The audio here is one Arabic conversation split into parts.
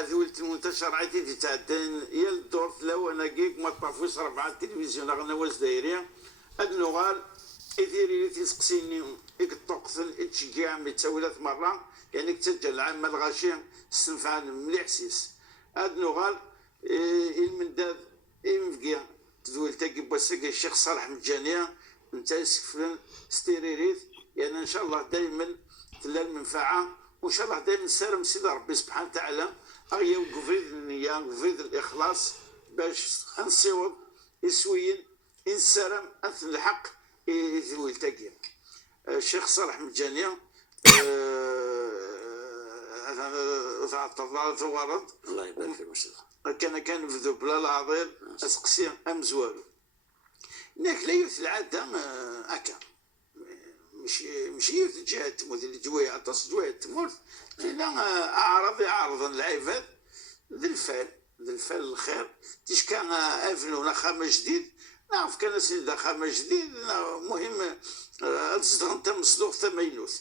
أذولت المنتشر عادي تتعدن يا الدور لو أنا جيك ما طافوش 4 التلفزيون أغنى واش دايرين هاد نغال إثيري تسقسيني الطقس تشجيع متسولات مرة يعني كتسجل العام الغاشي استنفع مليح سيس هاد نغال المنداد مفقيا تزول تاكي بوساكي الشيخ صالح مجانية انت سفلن ستيريريت يعني ان شاء الله دائما تلا المنفعه وان شاء الله دائما سالم سيدي ربي سبحانه وتعالى اغيا وقفيد النيه وقفيد الاخلاص باش نصيوض يسوين انسالم انت الحق يزول تاكي الشيخ صالح مجانية ورد الله يبارك فيك مشي كان نفذو بلا العظيم اسقسي امزوالو هناك لا يوث العاده هكا مش يوث جهه تموت اللي جويه عطس جويه تموت لا يعرض العباد ذي الفال الخير تشكى افنو خامه جديد نعرف كان سيد خامه جديد مهم الزدان تم صدوق ثمينوث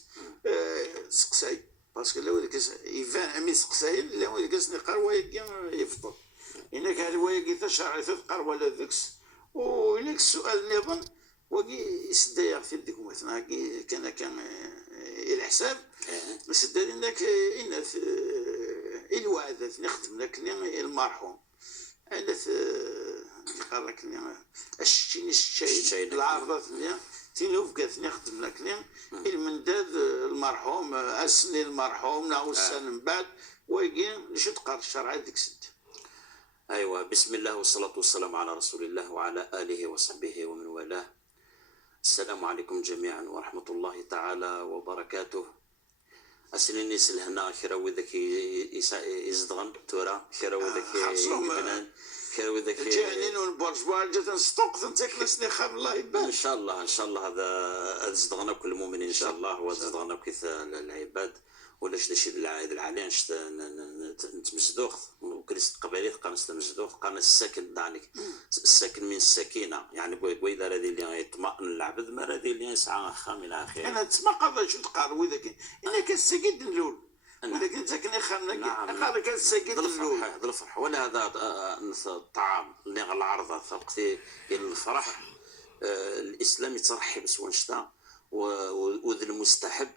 سقساي باسكو لو ذاك يفان عمي سقساين لو ذاك قروه يفطر هناك هذا وياكي تشرع تذكر ولا ذكس وليك السؤال نظن وقي يسدايا في ديك مثلا كان الحساب مسد انك انث الوعدات نخدم لك المرحوم انث يقال لك الشيء العارضات تنوفقات نخدم لك المنداد المرحوم اسني المرحوم ناو السنه من بعد ويقي شد قال الشرع ديك سد. أيوة بسم الله والصلاة والسلام على رسول الله وعلى آله وصحبه ومن والاه. السلام عليكم جميعا ورحمة الله تعالى وبركاته. أسنيني سلهنا خيرو ذاك يزدغن تورا خيرو ذاك يبنان خيرو ذاك جاهلين والبرجوار جات نستوقف نتكلسني خاب الله يبارك إن شاء الله هذا زدغنا كل مؤمن إن شاء الله وزدغنا كيف العباد ولاش داشي العائد العالي نتمزدوخ وكريست قبيليت قانس تمزدوخ قانس الساكن دانك الساكن من السكينه يعني بوي دار هذه اللي يطمئن العبد ما هذه اللي يسعى خامل اخر انا تسمع قضا شو تقارو ذاك انا كنسكيد نلول ولكن انت كني خاملك قال كنسكيد نلول هذا الفرح ولا هذا الطعام اللي على العرضه ثقتي الفرح الاسلام يترحب سوانشتا وذا المستحب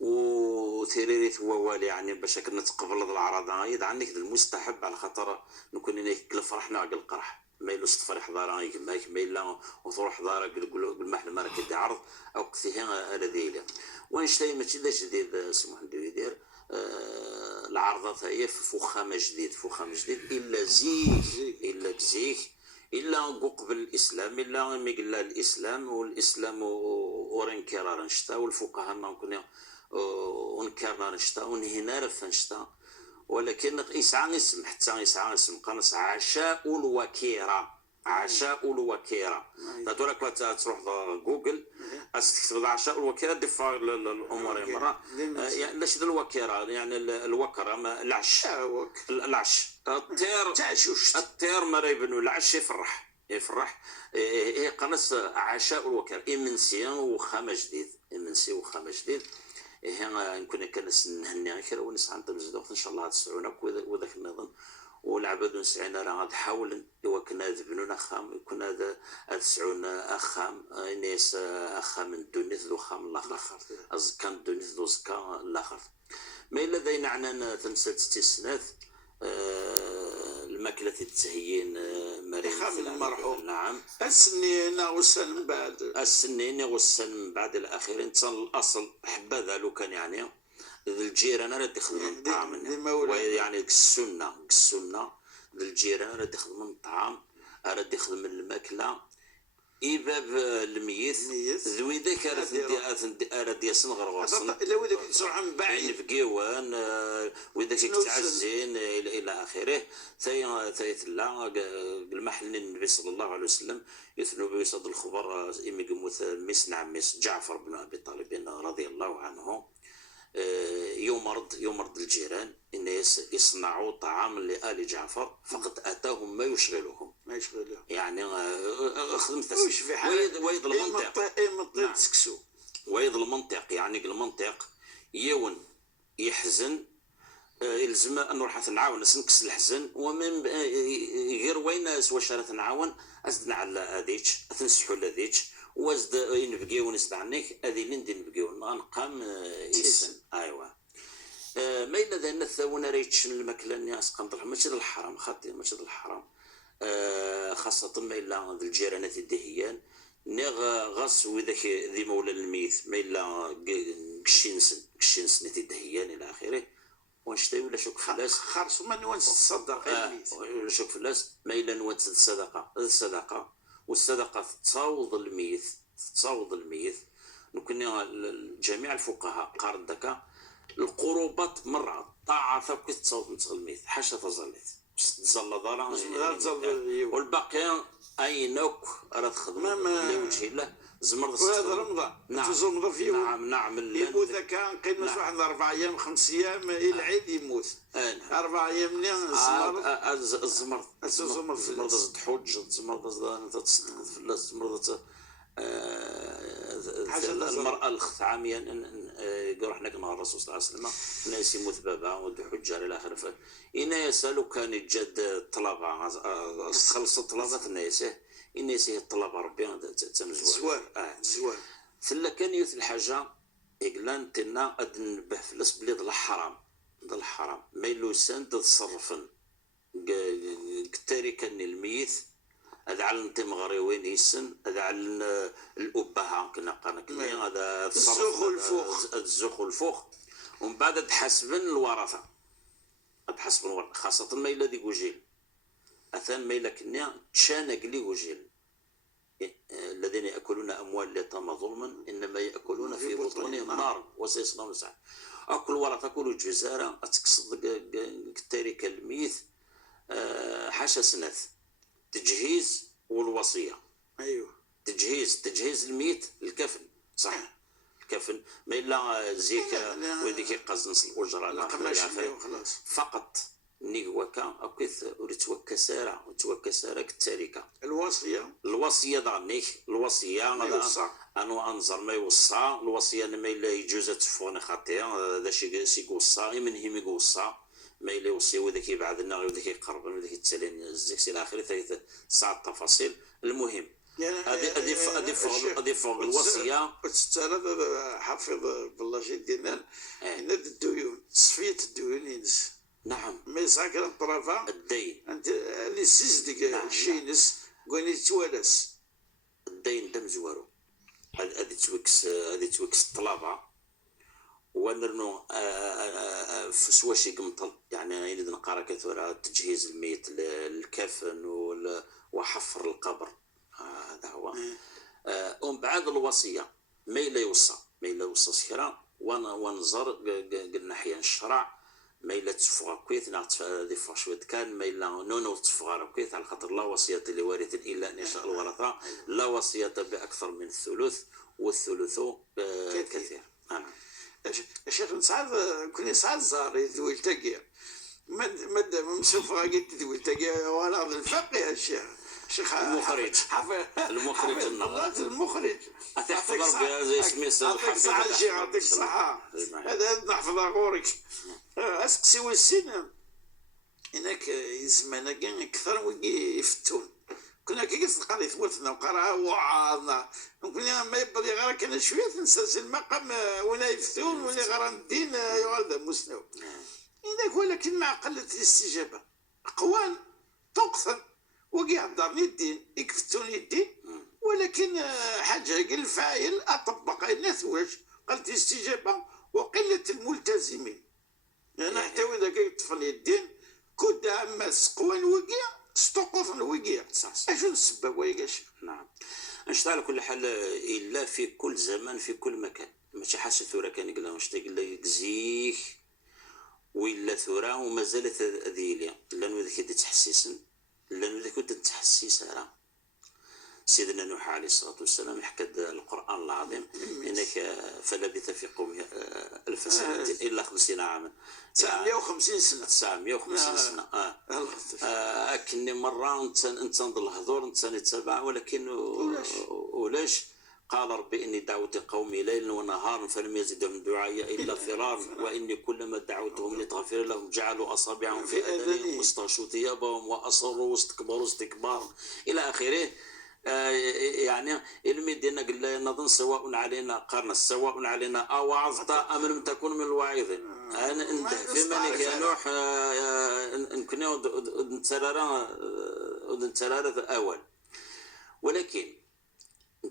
وثيريريت هو والي يعني باش كنا نتقبل العرض يد عنك المستحب على خاطر نكون هناك كل فرحنا على القرح ما يلوش تفرح دارا ما يلا وتروح دارا بالمحل ما راك دي عرض او كثيها هذه وين شتي ماشي لا جديد سمح لي يدير العرضات هي فخامه جديد الا زيه الا قبل الاسلام الا ما قال الاسلام والاسلام ورين كرار نشتا والفقهاء ما كنا ونكرنا نشتا ونهينا رف نشتا ولكن يسعى اسم حتى يسعى اسم قنص عشاء الوكيرة تقولك تروح جوجل تكتب عشاء الوكيرة دفع الامور مره يعني لاش الوكيرة يعني الوكرة العش الطير ما يبنوا العش يفرح هي قنص عشاء الوكيرة امنسي وخامه جديد هنا نكون كنس نهني خير ونسعى نتمزدوق ان شاء الله تسعونا وذاك النظام والعباد نسعينا راه تحاول وكنا ذبنونا خام كنا هذا تسعونا اخام ناس اخام الدنيا ذو خام الاخر ازكان الدنيا ذو زكا الاخر ما الا ذينا عنا تمثال استثناء الماكله التهيين مريم المرحوم نعم السنين والسن من بعد الاخير انت الاصل حبذا لو كان يعني الجيران راه تخدم الطعام يعني السنه الجيران راه تخدم الطعام راه تخدم الماكله إباب الميت ذوي ذاك راه ياسن غرغوصن لا وذاك يصرح من بعيد في قيوان وذاك يتعزين الى اخره لا المحل النبي صلى الله عليه وسلم يثنوا بيصد الخبر امي قموت ميس نعميس جعفر بن ابي طالب رضي الله عنه يمرض الجيران الناس يصنعوا طعام لآل جعفر فقد اتاهم ما يشغلهم يعني خدمت ويد المنطق سكسو ويد المنطق يعني المنطق يون يحزن يلزم أن نروح نعاون نكس الحزن ومن غير وين سوا شرات نعاون أزدنا على هذيك تنسحوا لهذيك وازد نبقيو ونسد عنك هذه اللي ندير نبقيو نقام يسن أيوا ما إلا ذا نثاونا ريتش الماكلة الناس قنطرح ماشي الحرام خاطي ماشي الحرام خاصة ما إلا الجيرانات الدهيان نيغ غاس وذاك ذي مولى الميت ما إلا كشينسن الدهيان إلى آخره ونشتي ولا شوك فلاس خارص ما نوانس تصدق ولا شوك فلاس ما إلا نوانس الصدقة والصدقة تصاوض الميت نكون جميع الفقهاء قارن دكا القربات مرة طاعة كي تصاوض نتغ الميت حاشا تظلت تظل ضارع والباقي أي نوك راه تخدم لوجه الله زمرض وهذا رمضان نعم رمضان فيه نعم يموت كان قيمة نعم. واحد 4 أيام 5 أيام إلى العيد يموت 4 أيام الزمرض الزمرض تحوج الزمرض تصدق في الله الزمرض المرأة الخثعامية يروح هناك مع الرسول صلى الله عليه وسلم الناس يموت بابا ودو حجار إلى آخره إنا يسألوا كان يجد الطلبة خلص الطلبات الناس هي الطلبة ربي زوال ثلا كان يوث الحاجة إقلان تنا أدن به فلس بليض الحرام ما يلو سان تتصرفن كتاري كان الميت هذا على التمغري وين يسن هذا على الأبهة كنا قلنا هذا الزخ والفوخ ومن بعد تحسبن الورثة خاصة ما إلا ذي وجيل أثان ما إلا كنا تشانق لي وجيل الذين يأكلون أموال اليتامى ظلما إنما يأكلون في بطونهم نار وسيصلون سعيرا أكل ورثة كل جزارة أتقصد كتاري الميت حاشا سنث تجهيز والوصية أيوه تجهيز الميت الكفن صح الكفن ما إلا زيك وذيك يقزنس الأجرة فقط نيوكا أكيث ورتوكا سارة كالتاركة الوصية ضعنيك الوصية أنا أنظر ما يوصى الوصية ما إلا يجوز تفون خاطئ هذا شيء يوصى من هم يوصى ما إلا يوصي وذاك يبعد النار وذاك يقرب وذاك يتسلين الزكس إلى آخره ثلاثة ساعة تفاصيل المهم هذه فوق الوصية حافظ بالله جدنا إن الديون تصفية الديون ينس نعم ما يسعك الطرفة الدين أنت اللي سيزدك شينس قولي توالس الدين دم زوارو هذه توكس الطلبة ونرنو في سواشي قمطل يعني يريد نقرا كثورة تجهيز الميت الكفن وحفر القبر هذا هو ومن بعد الوصية ما إلا يوصى سكرا ونظر قلنا حيان الشرع ما إلا تفغى كويت نعطي شوية كان ما إلا نونو تفغى كويت على خاطر لا وصية لوارث إلا أن يشاء الورثة لا وصية بأكثر من الثلث والثلث كثير الشيخ نسعد زاري ذو التقيا مادة مسوفة قلت ذو التقيا وانا الفقه يا الشيخ المخرج المخرج أتحفظ ربي زي اسمي يعطيك صحة الشيخ يعطيك صحة هذا نحفظ غورك أسقسي والسنة هناك يسمعنا كان أكثر ويجي يفتون كنا كي قصدي ثبتنا وقراها وعاضنا كنا ما يبغي غير كان شويه تنسى المقام ولا يفتون ولا غير الدين هذا مستوى إذا ولكن مع قلة الاستجابة أقوال تقتل وقع دارني الدين يكفتوني الدين ولكن حاجة الفاعل أطبق النثوج قلت الاستجابة وقلة الملتزمين أنا حتى إذا كيطفل الدين كود أمس قوان وقع استوقف الوقيع أشو السبب ويقاش نعم نشتغل على كل حال إلا في كل زمان في كل مكان ماشي حاسة ثورة كان يقول لهم قال لك زيك وإلا ثورة وما زالت ذيليا لأنه ذاك تحسيسا لأنه ذاك تحسيسا سيدنا نوح عليه الصلاة والسلام يحكى القرآن العظيم إنك فلبث في قومه 1000 سنة إلا 50 عاما 950 سنة 950 سنة أكني مرة أنت نضل الهضور أنت نتبع ولكن ولاش قال ربي إني دعوت قومي ليلا ونهارا فلم يزدهم دعائي إلا فرارا وإني كلما دعوتهم لتغفر لهم جعلوا أصابعهم في آذانهم واستغشوا ثيابهم وأصروا واستكبروا استكبارا إلى آخره. يعني المدينة قال نظن سواء علينا قرن سواء علينا أوعظت أم لم تكن من الواعظين. أنا انتهى في ملك يا نوح نكون نتسرر أول، ولكن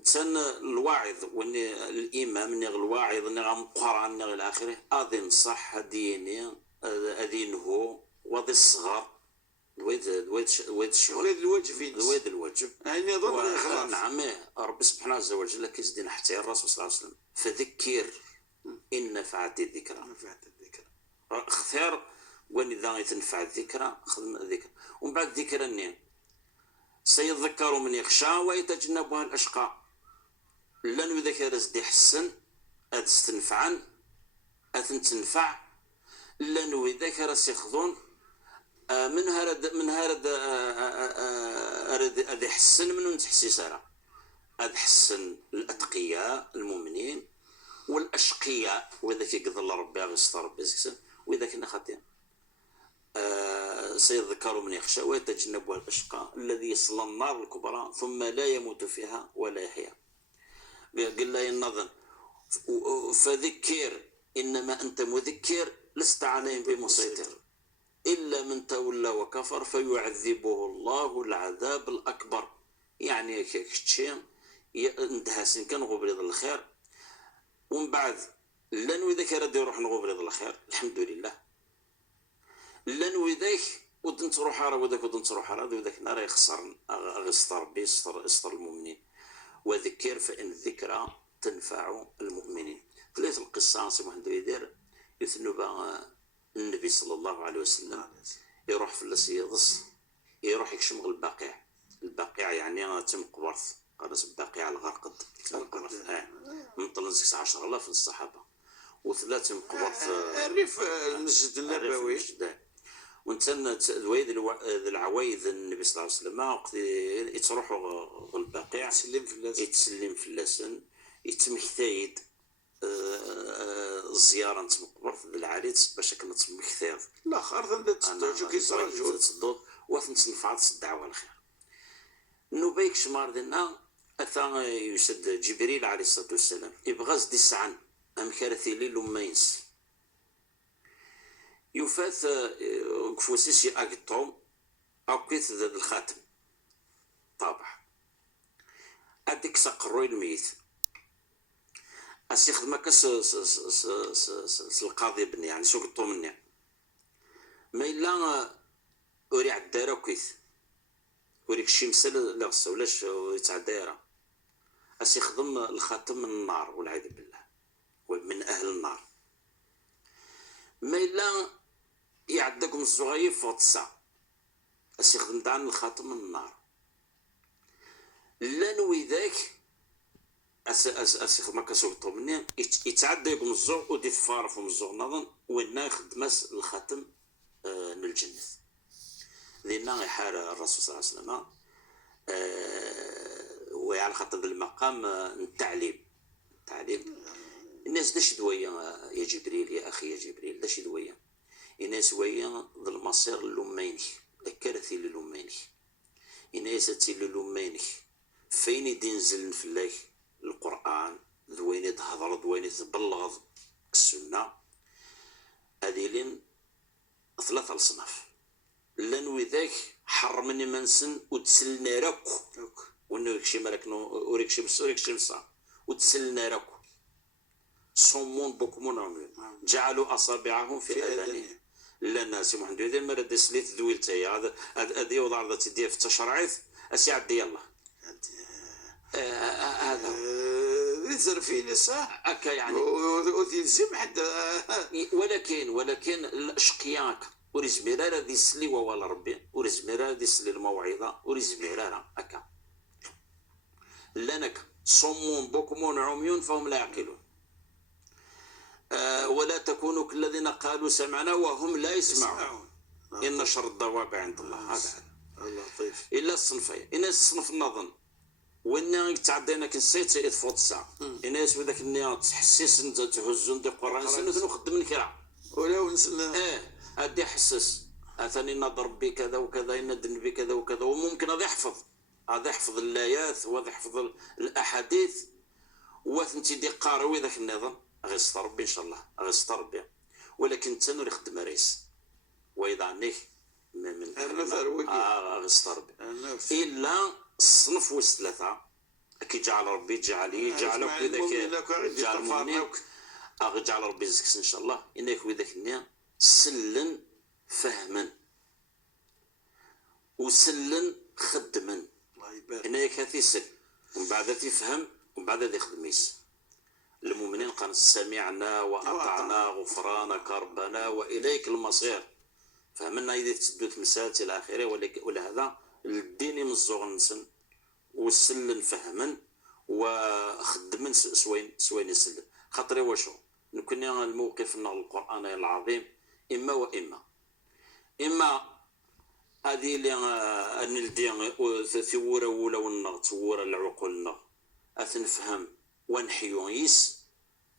تسن الواعظ وان الامام نغ الواعظ نغ القران نغ الى اخره اذن صح ديني اذين هو وذي الصغار ويد الشغل ويد الواجب يعني ضمن اخلاص. نعم ربي سبحانه عز وجل كيزدين حتى الرسول صلى الله عليه وسلم فذكر ان نفعت الذكرى اختار وين اذا تنفع الذكرى خدم الذكر ومن بعد ذكر النعم سيذكر من يخشى ويتجنبها الاشقى. لن يذكر ازدي حسن ادستنفعا اثنتنفع لن يذكر سيخضون من هرد ادي حسن منو نتحسيس راه اد حسن الاتقياء المؤمنين والاشقياء وذاك يقضى ربي غيستر ربي زكسن واذا كنا خاطئين. سيذكر من يخشى ويتجنبها الاشقى الذي يصلى النار الكبرى ثم لا يموت فيها ولا يحيا. قال لا النظر فذكر انما انت مذكر لست عليهم بمسيطر الا من تولى وكفر فيعذبه الله العذاب الاكبر. يعني كشي انتهى سن كان غبريض الخير ومن بعد لن يذكر دي روح نغبريض الخير الحمد لله لن وذاك ودنت روح راه وذاك ودنت روح راه وذاك نار يخسر غيستر ربي يستر المؤمنين. وذكر فإن الذكرى تنفع المؤمنين. ثلاث القصة سي محمد يدير يثنوا بها النبي صلى الله عليه وسلم يروح في السيدس يروح يكشم البقيع يعني تم قبرث قالت البقيع الغرقد من طلن 16,000 الصحابة وثلاثة قبرث الريف المسجد النبوي ونتسنى الويد العوايد النبي صلى الله عليه وسلم وقت يتروحوا البقيع يتسلم في اللسن يتمحتايد الزيارة نتم قبرث العريس باش كنا تمحتايد الاخر ثم كيصرجوا تصدق وثنتنفعت الدعوة الخير. نوبيك شمار دينا أثا يسد جبريل عليه الصلاة والسلام يبغى زدي سعن أم كارثي ليل وما ينسي يفاث كفوسيسي أكتوم أو كيث ذا الخاتم طابع أديك سقروي الميت أسي خدمة كس القاضي بني يعني سوق الطومني ما إلا أوري عالدارة كيث وريك شي مسل لغسة ولاش يتعدايرة أسي خدم الخاتم من النار والعياذ بالله ومن أهل النار. ما إلا يعدكم الصغير فوق الساعة أسي خدم دعنا الخاتم من النار لا نوي ذاك أسي خدم كسوق مني يتعدى يكم الزوغ ودي فارف من الزوغ نظن وإنا يخدم الخاتم للجنة ذينا يحار الرسول صلى الله عليه وسلم وعلى خاطر المقام التعليم الناس داش دوية يا جبريل يا أخي يا جبريل داش دوية الناس ويا ذا المصير اللوميني الكارثي للوميني الناس تي للوميني فين ينزل في الله القرآن ذوين يتهضر ذوين يتبلغ السنة هذه لين ثلاثة الصنف لنوي ذاك حرمني منسن وتسلنا راكو ونوريك شي مالك وريك شي مصا وتسلنا راكو صمون بكمون عميون جعلوا أصابعهم في آذانهم لنا سي محمد هذا مرة دسليت ذويلتي هذا يوضع عرضة تدير في التشرعيث أسيعد دي الله هذا يزر في نساء أكا يعني وتلزم حد ولكن الأشقياء ورزميرارا دي سلي ووال ربي ورزميرارا دي سلي الموعظة ورزميرارا أكا لانك صمون بكمون عميون فهم لا يعقلون ولا تكونوا كالذين قالوا سمعنا وهم لا يسمعون إن شر الدواب عند الله هذا اللطيف إلا الصنفين إن الصنف النظن وين تعدينا كنسيت يتفوت الساعه الناس وذاك النيا تحسس انت تهزون دي قران سنه وخدم الكرا ولا ونسل ادي حسس اثني نضر بكذا وكذا يندن بكذا وكذا وممكن هذا يحفظ الايات وهذا يحفظ الاحاديث وثنتي دي قاروي ذاك النظام غير ربي ان شاء الله غير ربي ولكن تنور يخدم رئيس واذا عنيك من غير ربي الا الصنف والثلاثه كي جعل ربي جعلي جعلك وذاك جعل المؤمنين جعل ربي يزكس ان شاء الله انك وذاك النية سلن فهما وسلن خدما انك تيسل ومن بعد تفهم ومن بعد يخدميس المؤمنين قال سمعنا واطعنا غفرانك ربنا واليك المصير فهمنا اذا تسدوت مسات الى اخره ولهذا الدين مزوغ نسن وسلن فهما وخدما سوين يسلن خاطري واشو نكون الموقف من القرآن العظيم إما وإما هذه اللي نلدي ثورة ولا والنغ ثورة العقولنا أثنفهم ونحيويس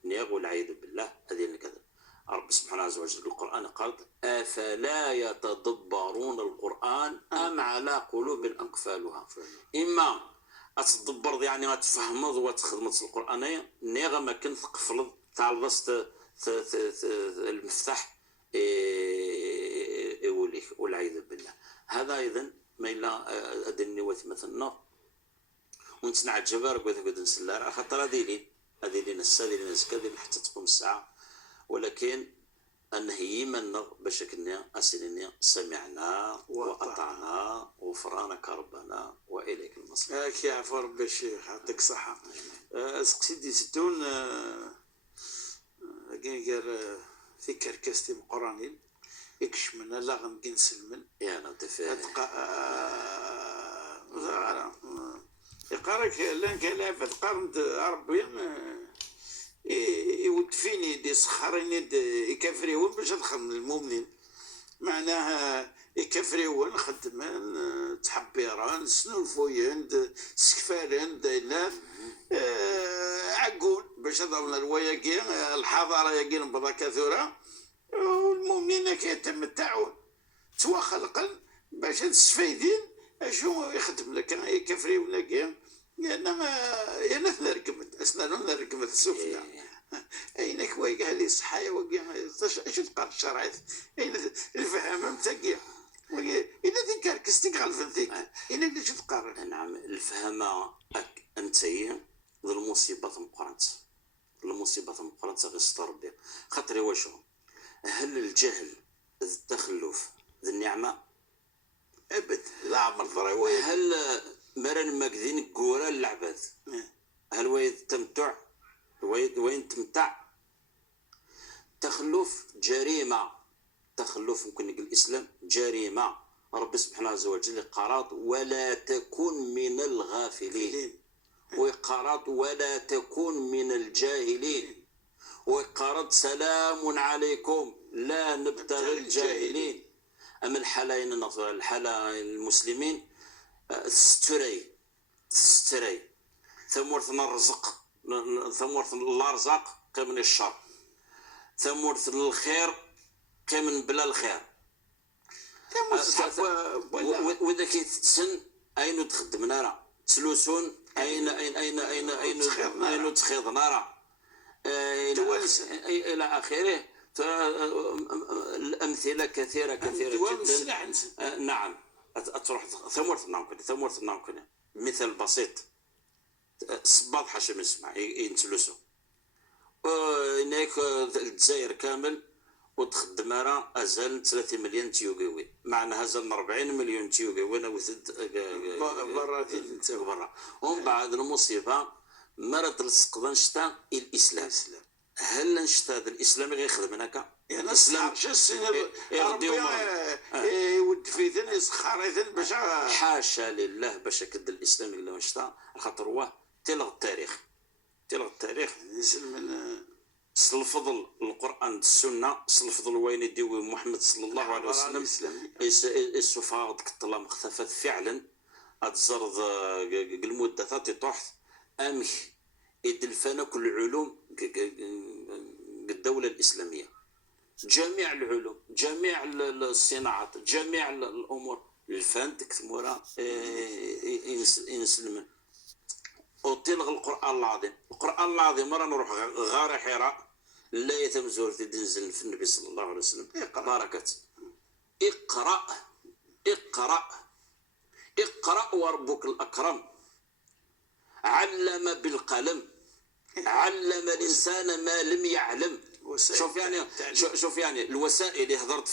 نيغ والعياذ بالله هذه كذا رب سبحانه عز وجل القرآن قال أفلا يتدبرون القرآن أم على قلوب أقفالها إما أتدبر يعني أتفهمض وتخدمت القرآنية نيغ ما كنت قفلض تعرضت المفتاح يوليك والعياذ بالله هذا ايضا ما الا ادني مثلنا ونتنع الجبار وذاك نسلا خاطر هذه لين السادين نسكادين حتى تقوم الساعه ولكن انهي من باش كنا اسلني سمعنا واطعنا غفرانك ربنا واليك المصير كي يعفو ربي الشيخ يعطيك الصحه سقسيدي ستون قال في كركستي مقرانين يكشمنا لا غنبقي نسلمن يا لطيف يقارك لان كان في قرن ربي يود فيني دي سخريني يكفريون باش ادخل المؤمنين معناها يكفريون نخدم تحبيران سنولفوين سكفارين دايلات عقول باش هضرنا الوياقين الحضاره يقين بضا كثيره والمؤمنين كيتمتعون سوا خلقا باش السفايدين اشو يخدم لك يكفري ولا كاع انا نركبت اسناننا ركبت السفلى اينك ويقع لي صحايا وكاع اش تقرا الشرعيات اين الفهم نتاع الا تكركستي غلفنتيك الا اللي تقرا نعم الفهم انتي المصيبه مقرنت غير ربي خاطري واشو هل الجهل التخلف ذي النعمه ابد لا عمر ضروري هل مرن ماكذين كورا العباد هل وين تمتع وين تمتع تخلف جريمه تخلف ممكن نقول الاسلام جريمه رب سبحانه عز وجل قرض ولا تكن من الغافلين وقرض ولا تكن من الجاهلين وقرض سلام عليكم لا نبتغي الجاهلين أما الحالة المسلمين ستري ثمورثنا الرزق ثمورث الارزاق كمن الشر ثمورث الخير كمن بلا الخير وإذا كيتسن أين تخدمنا راه تسلوسون أين تخيضنا راه إلى آخره الأمثلة كثيرة جدا نعم تروح ثمورث ناكل مثال بسيط صباط حاشا ما نسمع ينتلوسو هناك الجزائر كامل وتخدم راه ازال 3 مليون تيوغيوي معنا هزل 40 مليون تيوغيوي انا وثد برا ومن بعد المصيبه مرض السقطان شتا الاسلام هل نشتا الاسلام غير يخدم هناك يعني الاسلام شو السنه يود في ذن يسخر ذن باش حاشا لله باش كد الاسلام اللي نشتا خاطر هو تلغ التاريخ نسل من الفضل القرآن السنة الفضل وين يديو محمد صلى الله عليه وسلم السفارة ديك الطلام اختفت فعلا اتزرد المدة ثاتي طحت امك يدلفنا كل العلوم الدولة الإسلامية، جميع العلوم، جميع الصناعات، جميع الأمور الفن تكتمورا ينسلمن وتلغى القرآن العظيم. القرآن العظيم مرة نروح غار حراء لا يتمزور تنزل في النبي صلى الله عليه وسلم بركة اقرأ اقرأ اقرأ وربك الأكرم علم بالقلم علم الإنسان ما لم يعلم. شوف يعني الوسائل اللي هضرت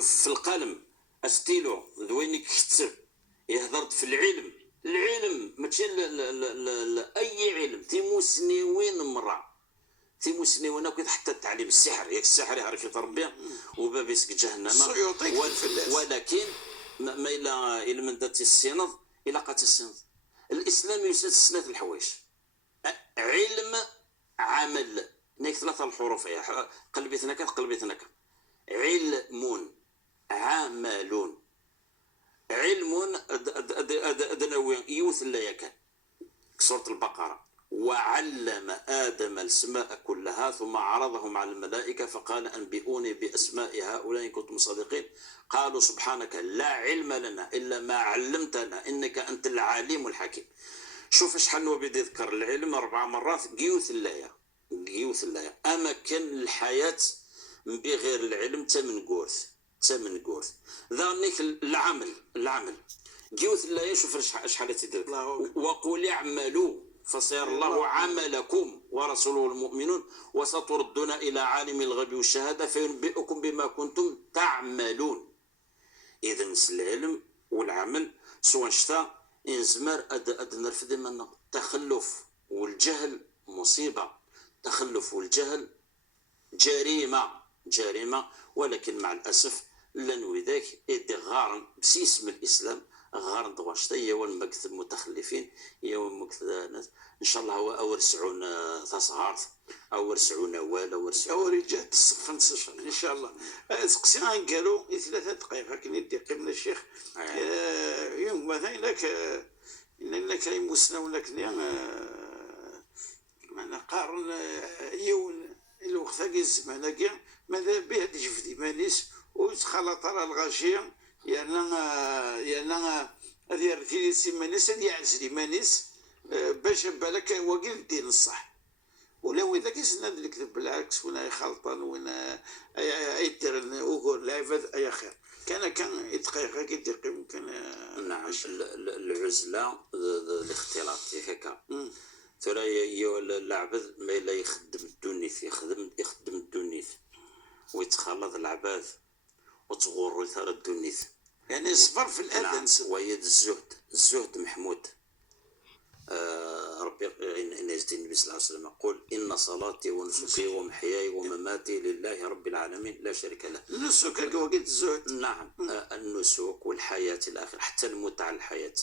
في القلم استيلو ذوينك كتب يهضرت في العلم ماشي اي علم تيموسني وين مرة تيموسني وانا كنت حتى التعليم السحر ياك السحر يعرف يتربيه وباب يسك جهنم ولكن ما الى من ذات السند الى قات السند الاسلام يسد سنة الحوايج علم عمل نيك ثلاثة الحروف يا قلبيتنك علم عمل علم أدنوي يوث لا يكن سورة البقرة وعلم آدم الأسماء كلها ثم عرضهم على الملائكة فقال أنبئوني بأسماء هؤلاء إن كنتم صادقين قالوا سبحانك لا علم لنا إلا ما علمتنا إنك أنت العليم الحكيم. شوف شحال هو بدا يذكر العلم 4 مرات قيوث اللاية أما كان الحياة بغير العلم تمن قورث ذانيك العمل قيوث اللاية. شوف شحال تدير وقل اعملوا فسيرى الله عملكم ورسوله المؤمنون وستردون إلى عالم الغيب والشهادة فينبئكم بما كنتم تعملون. إذن العلم والعمل سواء شتا إنزمار نرفد من التخلف والجهل مصيبة، تخلف والجهل جريمة ولكن مع الأسف لن ذاك إدي غارن بسيسم الإسلام غارن دواشتية والمكث المتخلفين يوم مكث ناس إن شاء الله هو أورسعون تصغارت أورسعون رجال الصف إن شاء الله. سقسينا قالوا 3 دقائق لكن يدي قبل الشيخ يوم مثلا لك يموسنا ولك معنا قارن يون الوقت كيز معنا كاع ماذا به تجفدي مانيس وتخلط على الغاشية يانا هذه رتيلي سيمانيس هذه عزلي مانيس باش بالك وقيل الدين الصح ولا وإذا كيسنا الكذب بالعكس ولا يخلطن ولا يدير وقول العباد أي خير كان يتقيق كيدير ممكن. نعم العزلة الاختلاط هكا ترى العبد ما لا يخدم الدنيث يخدم الدنيث ويتخلط العباد وتغور ثار الدنيث يعني يصبر في الأذى. نعم. ويد الزهد محمود. ربي إن يزدي النبي صلى الله عليه وسلم يقول إن صلاتي ونسكي ومحياي ومماتي لله رب العالمين لا شريك له. النسك وقت الزهد. نعم النسك والحياة الآخرة حتى المتعة الحياة.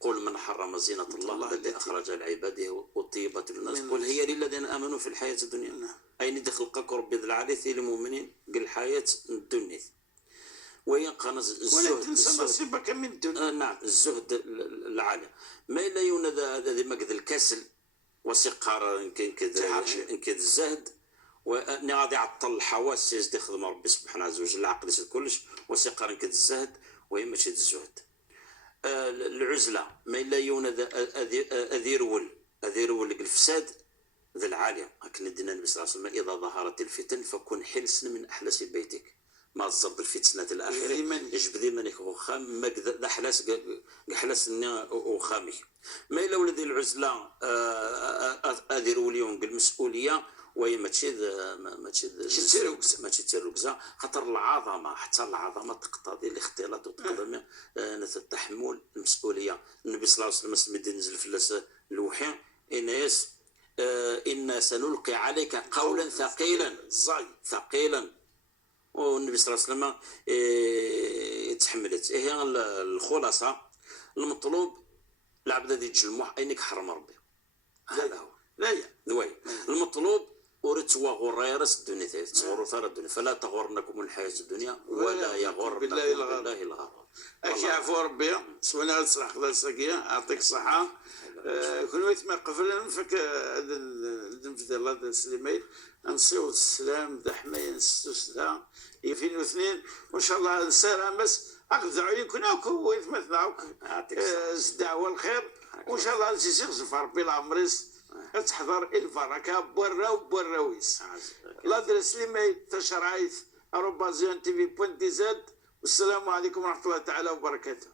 قل من حرم زينة الله التي أخرج لعباده والطيبة للناس قل هي للذين آمنوا في الحياة الدنيا أين دخلقك ربي ذي العالي للمؤمنين قل الحياة الدنيا وينقى الزهد ولا تنسى نصيبك من الدنيا. نعم الزهد العالي ما لا يوند هذا مقذ الكسل وسقار إن كذا الزهد وأني غادي يعطل الحواس يزدي خدم ربي سبحانه عز وجل العقل يسد كلش وسقار إن كذا الزهد ويمشي الزهد. العزلة ما لا يوند أذيرول الفساد ذي العالية لكن الدين النبي صلى الله عليه وسلم إذا ظهرت الفتن فكن حلسن من أحلس بيتك ما الزرد الفتنة الآخرة يجبذي منك وخام مقذ حلاس حلاس وخامي ما إلا ولدي العزلة أذيرول يوم المسؤولية وهي ما تشيروكزا خاطر العظمه حتى العظمه تقتضي الاختلاط وتقتضي التحمل المسؤوليه. النبي صلى الله عليه وسلم ينزل في الوحي إن سنلقي عليك قولا ثقيلا والنبي صلى الله عليه وسلم تحملت. هي الخلاصه المطلوب العبد الذي يتجمع انك حرم ربي هذا هو لا المطلوب ورتوا غريرس الدنيا تصوروا ثار الدنيا فلا تغرنكم الحياة الدنيا ولا يغرنكم بالله الغرور. العفو ربي سوانا تصلح خذا الساقية يعطيك الصحة. كل وقت ما قبل نفك هذا الدنفذ الله سليمان نصيو السلام ذا حماية نستوسدا 2002 وإن شاء الله نسير أمس أخذ عليكم أكو ويتمثلوك الدعوة الخير وإن شاء الله نسير زفار ربي العمريس تحضر البركة برا وبراويس الله سليمان تشرعيث أروبازيون تي في بوينت دي زد والسلام عليكم ورحمة الله تعالى وبركاته.